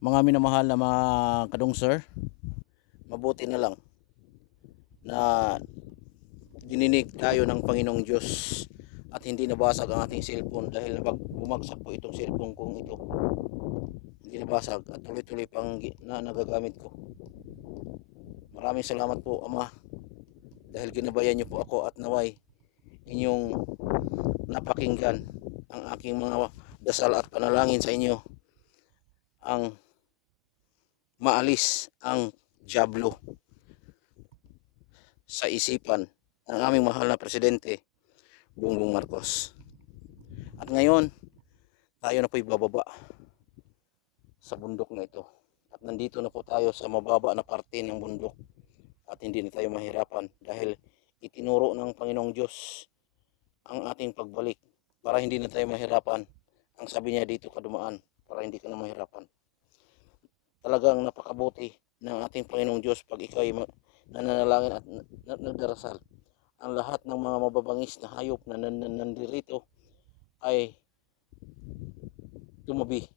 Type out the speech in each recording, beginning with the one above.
Mga minamahal na mga kadong sir, mabuti na lang na dininig tayo ng Panginoong Diyos at hindi nabasag ang ating cellphone dahil bumagsak po itong cellphone kong ito. Hindi nabasag at tuloy-tuloy pang na nagagamit ko. Maraming salamat po Ama dahil ginabayan niyo po ako at naway inyong napakinggan ang aking mga dasal at panalangin sa inyo ang maalis ang dyablo sa isipan ng aming mahal na presidente Bongbong Marcos. At ngayon, tayo na po'y bababa sa bundok na ito. At nandito na po tayo sa mababa na parte ng bundok at hindi na tayo mahirapan dahil itinuro ng Panginoong Diyos ang ating pagbalik para hindi na tayo mahirapan. Ang sabi niya dito kadumaan para hindi ka na mahirapan. Talagang napakabuti ng ating Panginoong Diyos pag ikaw ay nananalangin at nagdarasal. Ang lahat ng mga mababangis na hayop na nandirito ay tumabi.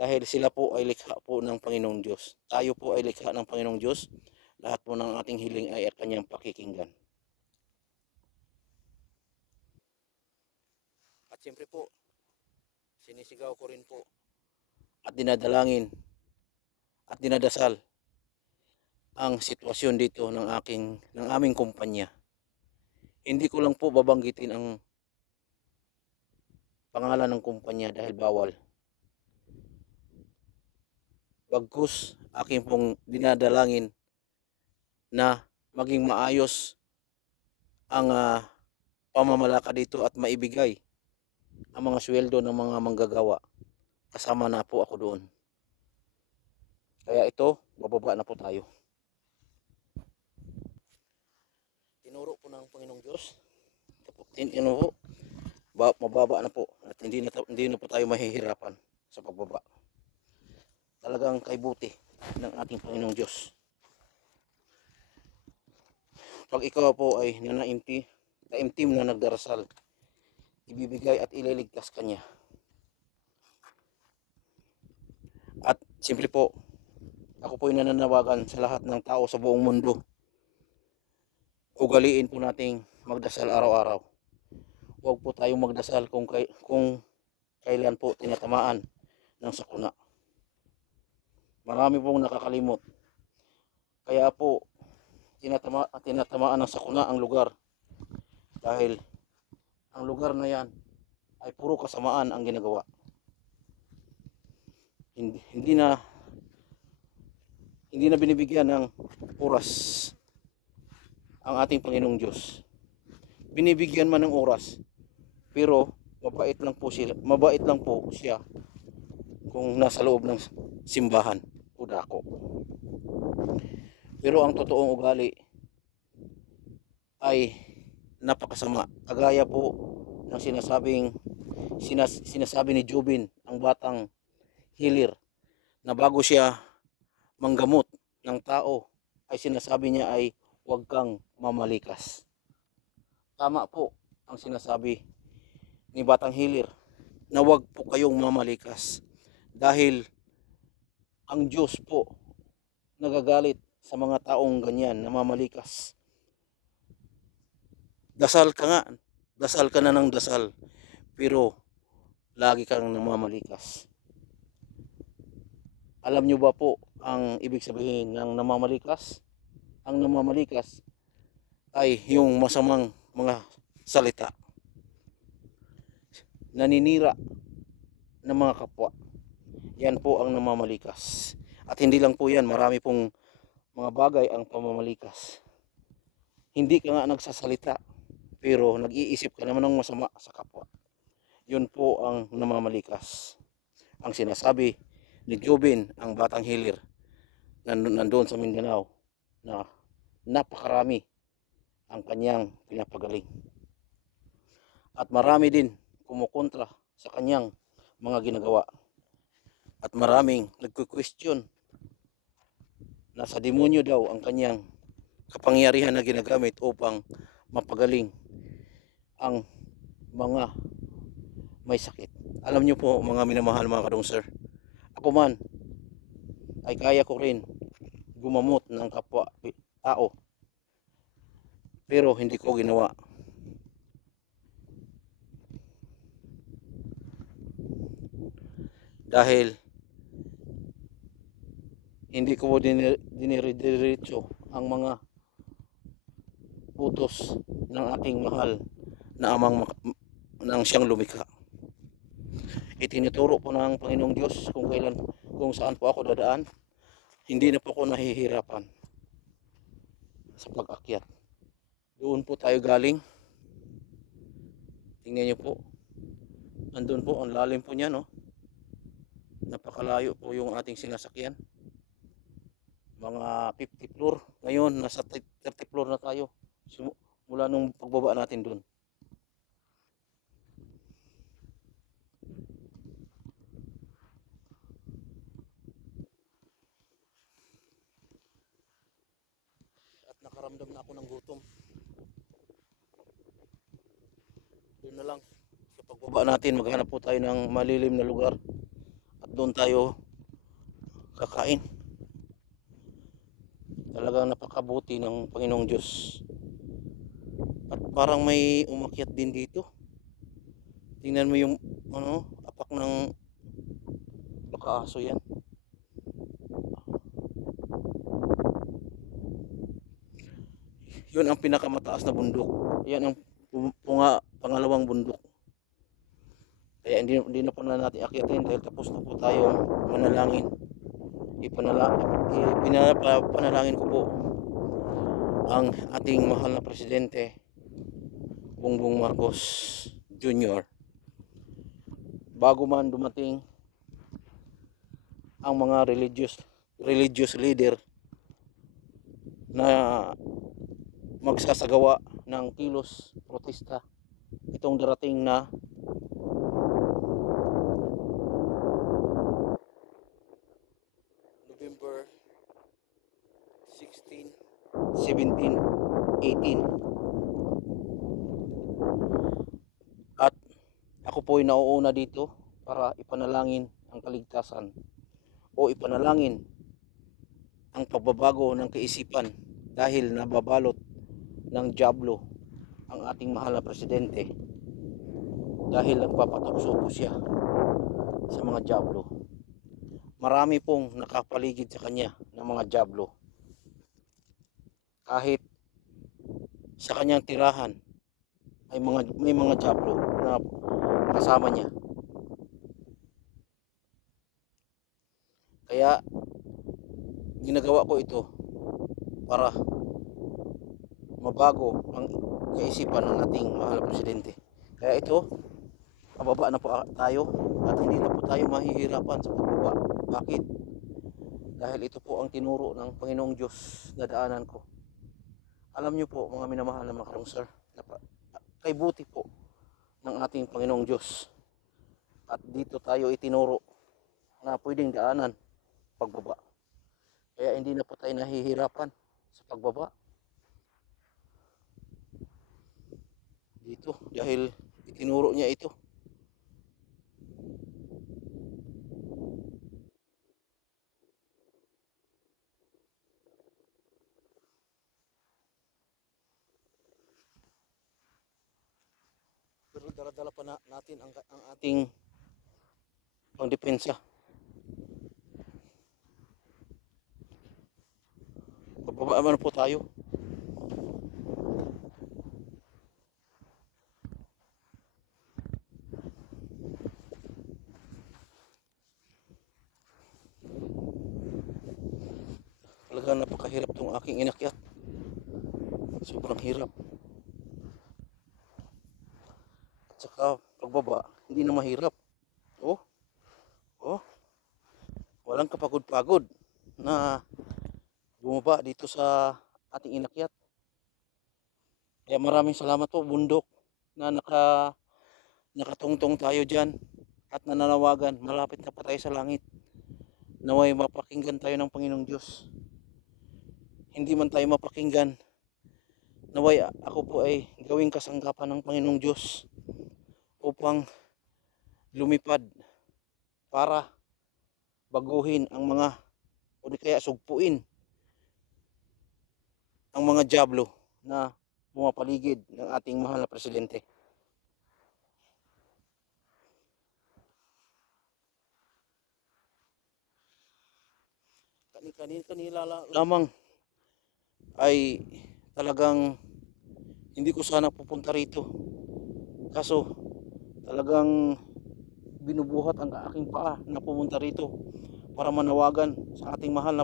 Dahil sila po ay likha po ng Panginoong Diyos. Tayo po ay likha ng Panginoong Diyos. Lahat po ng ating hiling ay kanyang pakikinggan. At siyempre po, sinisigaw ko rin po at dinadalangin at dinadasal ang sitwasyon dito ng aming kumpanya. Hindi ko lang po babanggitin ang pangalan ng kumpanya dahil bawal. Bagkus aking pong dinadalangin na maging maayos ang pamamalaka dito at maibigay ang mga sweldo ng mga manggagawa. Kasama na po ako doon. Kaya ito, bababa na po tayo. Tinuro po ng Panginoong Diyos. Tinuro, mababa na po at hindi na po tayo mahihirapan sa pagbaba. Talagang kaibuti ng ating Panginoong Diyos. Pag ikaw po ay taimtim na nagdarasal, ibibigay at ililigtas kanya. At simple po, ako po ay nananawagan sa lahat ng tao sa buong mundo. Ugaliin po nating magdasal araw-araw. Huwag po tayong magdasal kung kailan po tinatamaan ng sakuna. Marami pong nakakalimot. Kaya po tinatamaan ng sakuna ang lugar. Dahil ang lugar na yan ay puro kasamaan ang ginagawa. Hindi na binibigyan ng oras ang ating Panginoong Diyos. Binibigyan man ng oras, pero mabait lang po siya kung nasa loob ng simbahan o dako. Pero ang totoong ugali ay napakasama. Kagaya po ng sinasabi ni Jobin, ang batang hilir, na bago siya manggamot ng tao ay sinasabi niya ay huwag kang mamalikas. Tama po ang sinasabi ni batang hilir na huwag po kayong mamalikas dahil ang Diyos po nagagalit sa mga taong ganyan na mamalikas. Dasal ka na ng dasal, pero lagi kang namamalikas. Alam nyo ba po ang ibig sabihin ng namamalikas? Ang namamalikas ay yung masamang mga salita, naninira ng mga kapwa. Yan po ang namamalikas. At hindi lang po yan, marami pong mga bagay ang pamamalikas. Hindi ka nga nagsasalita, pero nag-iisip ka naman ng masama sa kapwa. Yun po ang namamalikas. Ang sinasabi ni Jobin, ang batang hilir, nandoon sa Mindanao, na napakarami ang kanyang pinapagaling. At marami din kumukontra sa kanyang mga ginagawa. At maraming nagko-question na sa demonyo daw ang kanyang kapangyarihan na ginagamit upang mapagaling ang mga may sakit. Alam nyo po mga minamahal mga kadong sir, ako man ay kaya ko rin gumamot ng kapwa tao, pero hindi ko ginawa. Dahil hindi ko diniridiretso ang mga utos ng ating mahal na amang ng siyang lumikha. Itinuturo po ng Panginoong Diyos kung saan po ako dadaan. Hindi na po ako nahihirapan sa pag-akyat. Doon po tayo galing. Tingnan niyo po. Andun po, ang lalim po niya, no? Napakalayo po yung ating sinasakyan. Mga 50 floor. Ngayon, nasa 30 floor na tayo. Mula nung pagbaba natin dun. At nakaramdam na ako ng gutom. Doon na lang. Sa pagbaba natin, maghanap po tayo ng malilim na lugar. At doon tayo kakain. Talagang napakabuti ng Panginoong Diyos. At parang may umakyat din dito. Tingnan mo yung apak ng baka aso yan. Yun ang pinakamataas na bundok. Yan ang pangalawang bundok. Kaya hindi na po na natin akyatin dahil tapos na po tayong manalangin. Panalangin ko po ang ating mahal na presidente Bongbong Marcos Jr. Bago man dumating ang mga religious leader na magsasagawa ng kilos protesta itong darating na November 16, 17, 18. At ako po ay nauuna dito para ipanalangin ang kaligtasan o ipanalangin ang pagbabago ng kaisipan dahil nababalot ng dyablo ang ating mahal na presidente dahil nagpapatukso po siya sa mga dyablo. Marami pong nakapaligid sa kanya ng mga dyablo. Kahit sa kanyang tirahan ay may mga dyablo na kasama niya. Kaya ginagawa ko ito para mabago ang kaisipan ng ating mahal na presidente. Kaya ito, pababa na po tayo at hindi na po tayo mahihirapan sa pagbaba. Bakit? Dahil ito po ang tinuro ng Panginoong Diyos na daanan ko. Alam niyo po mga minamahal na mga karungsar, kay buti po ng ating Panginoong Diyos. At dito tayo itinuro na pwedeng daanan pagbaba. Kaya hindi na po tayo nahihirapan sa pagbaba. Dito dahil itinuro niya ito. Pero dala-dala pa natin ang ating pangdepensa. Pagbaba naman po tayo. Talagang napakahirap tong aking inakyat. Sobrang hirap. At saka pagbaba, hindi na mahirap. Oh, walang kapagod-pagod na bumaba dito sa ating inakyat. Kaya maraming salamat po bundok na nakatungtong tayo dyan at nananawagan. Malapit na pa tayo sa langit. Naway mapakinggan tayo ng Panginoong Diyos. Hindi man tayo mapakinggan, naway ako po ay gawing kasangkapan ng Panginoong Diyos upang lumipad para baguhin ang mga o di kaya sugpuin ang mga dyablo na pumapaligid ng ating mahal na presidente. Kanila lamang ay talagang hindi ko sana pupunta rito. Kaso talagang binubuhat ang aking paa na pumunta rito para manawagan sa ating mahal na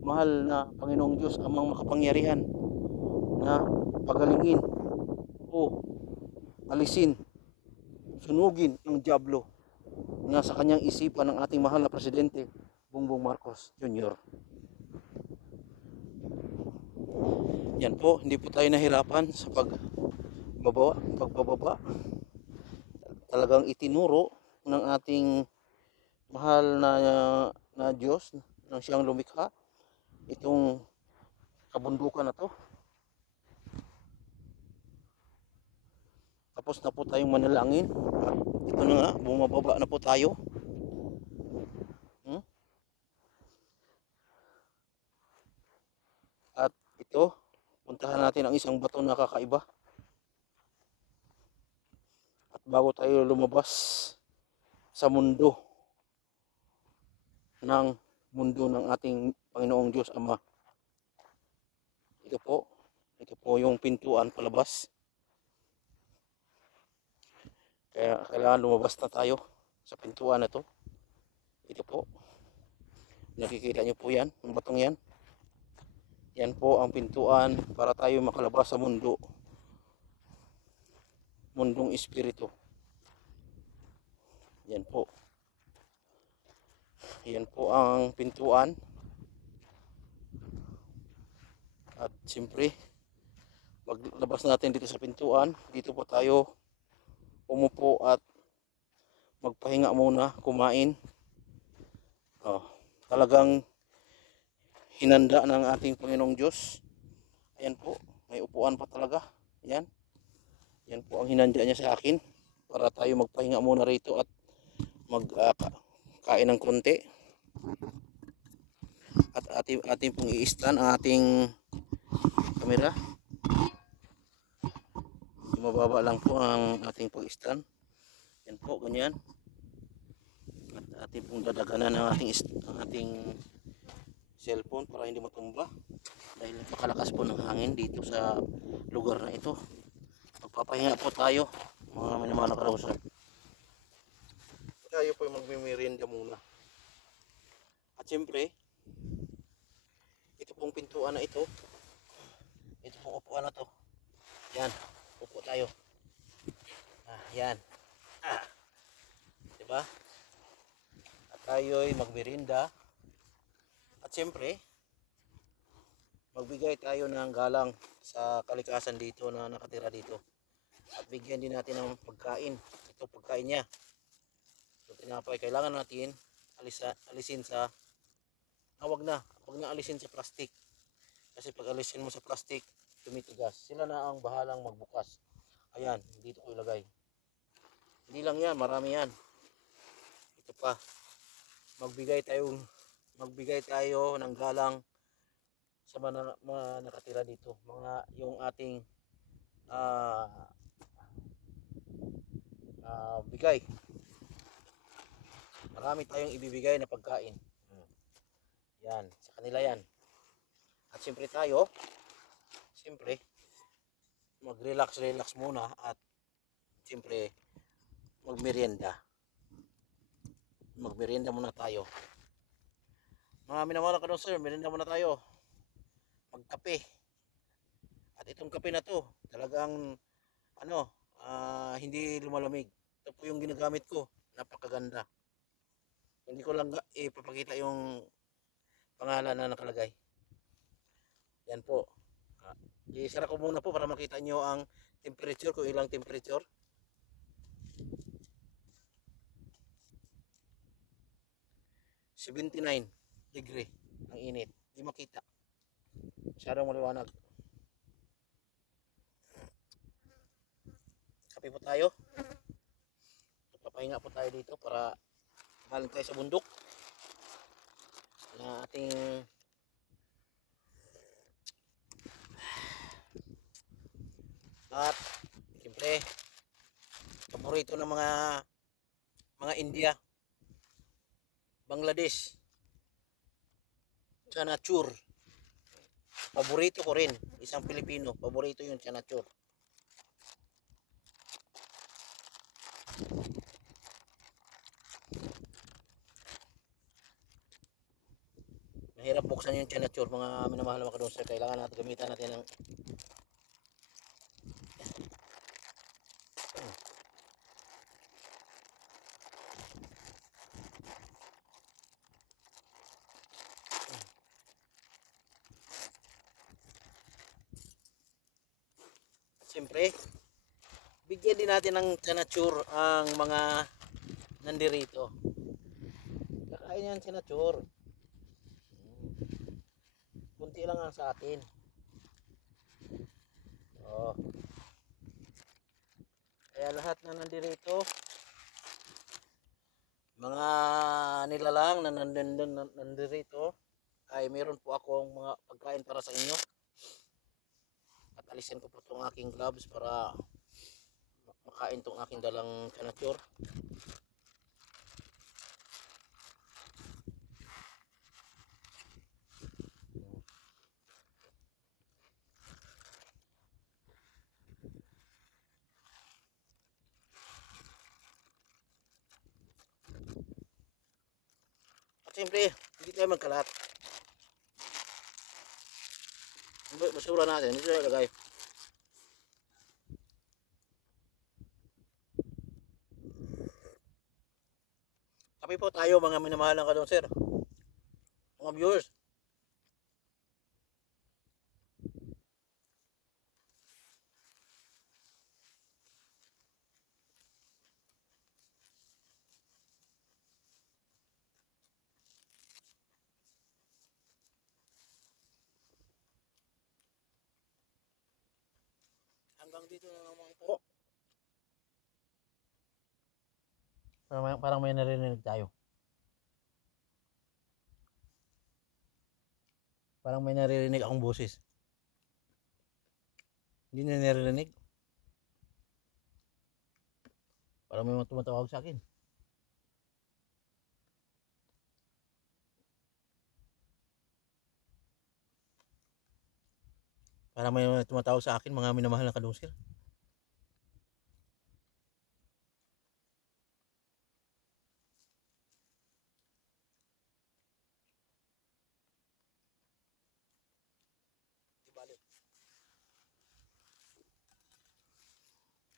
mahal na Panginoong Diyos, amang makapangyarihan, na pagalingin o alisin, sunugin ang dyablo na sa kanyang isipan ng ating mahal na presidente Bongbong Marcos Jr. Yan po, hindi po tayo nahirapan sa pagbababa. Talagang itinuro ng ating mahal na Diyos nang siyang lumikha itong kabundukan na to. Tapos na po tayong manalangin at ito na nga, bumababa na po tayo. At ito, puntahan natin ang isang bato na kakaiba. At bago tayo lumabas sa mundo ng ating Panginoong Diyos Ama, ito po yung pintuan palabas. Kaya kailangan lumabas na tayo sa pintuan na to. Ito po, nakikita nyo po yan, ang batong yan. Yan po ang pintuan para tayo makalabas sa mundong espiritu. Yan po. Yan po ang pintuan. At siyempre, paglabas natin dito sa pintuan, dito po tayo umupo at magpahinga muna, kumain. Talagang hinanda ng ating Panginoong Diyos. Ayan po, may upuan pa talaga. Yan. Yan po ang hinanda niya sa akin para tayo magpahinga muna rito at magkain ng konti. At ating pong i-stand ang ating kamera. Mababa lang po ang ating pag-stand. Yan po, ganyan. At ating pong dadaganan ang ating cellphone para hindi matumba dahil napakalakas po ng hangin dito sa lugar na ito. Magpapahinga po tayo, mga minamahal na kausap. Tayo po magmimerienda muna. At siyempre, ito pong pintuan na ito, ito pong upuan na to, yan, upo tayo. Yan. Diba? At tayo ay magmerienda. At siyempre, magbigay tayo ng galang sa kalikasan dito na nakatira dito. At bigyan din natin ng pagkain. Ito pagkain niya. So, tinapay, kailangan natin alisin sa wag na alisin sa plastic. Kasi pag alisin mo sa plastic, tumitigas. Sila na ang bahalang magbukas. Ayan, dito ko ilagay. Hindi lang yan, marami yan. Ito pa. Magbigay tayo ng galang sa mga nakatira dito, yung ating bigay. Marami tayong ibibigay na pagkain. Yan, sa kanila yan. At siyempre tayo, mag-relax muna at siyempre magmerienda muna tayo. Mga minamahal na kausap, merienda muna tayo. Magkape. At itong kape na to, talagang hindi lumalamig. Ito po yung ginagamit ko, napakaganda. Hindi ko lang ipapakita yung pangalan na nakalagay. Yan po. Isara ko muna po para makita nyo ang temperature, kung ilang temperature. (79 degree ang init. Di makita. Masyadong maliwanag. Kape po tayo. Papahinga po tayo dito para galing tayo sa bundok na ating paborito ng mga India, Bangladesh, chanachur. Paborito ko rin, isang Pilipino, paborito yung chanachur. Mahirap buksan yung chanachur, mga minamahal na kadonser. Kailangan natin gamitan natin ng siyempre, bigyan din natin ng chanachur ang mga nandirito. Kakain yan chanachur. Kunti lang ang sa atin. Oh. Kaya lahat na nandirito, mga nilalang na nandirito, ay meron po akong mga pagkain para sa inyo. At alisin ko po itong aking gloves para makain itong aking dalang chanachur. At siyempre, hindi tayo magkalat. Basura natin, dito na lagay. Kape po tayo mga minamahal ng kadonser, mga viewers. Hanggang dito na naman po. Parang may narinig tayo. Parang may naririnig akong boses. Hindi na naririnig. Parang may tumatawag sa akin. Parang may tumatawag sa akin, mga minamahal na kadonser.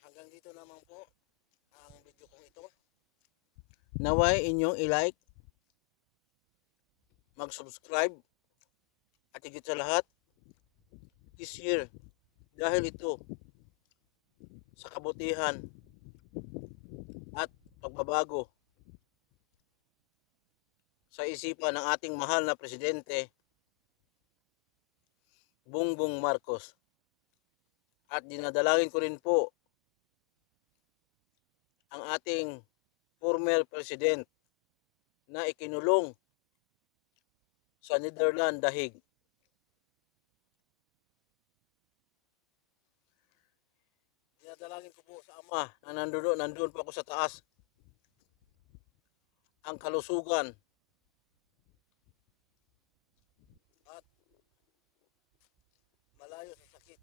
Hanggang dito naman po ang video kong ito. Naway inyong i-like, mag-subscribe, at higit sa lahat, i-share. Dahil ito sa kabutihan at pagbabago sa isipan ng ating mahal na presidente, Bongbong Marcos. At dinadalangin ko rin po ang ating former president na ikinulong sa Netherlands dahig. Dinadalangin ko po sa Ama na nandun po ako sa taas, ang kalusugan at malayo sa sakit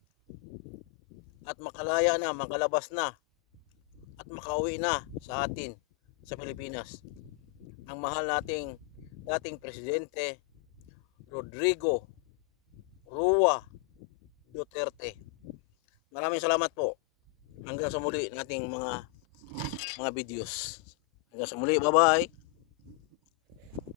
at makalaya na, makalabas na at makauwi na sa atin sa Pilipinas ang mahal nating dating presidente Rodrigo Roa Duterte. Maraming salamat po. Hanggang sa muli ng ating mga videos. Hanggang sa muli, bye bye.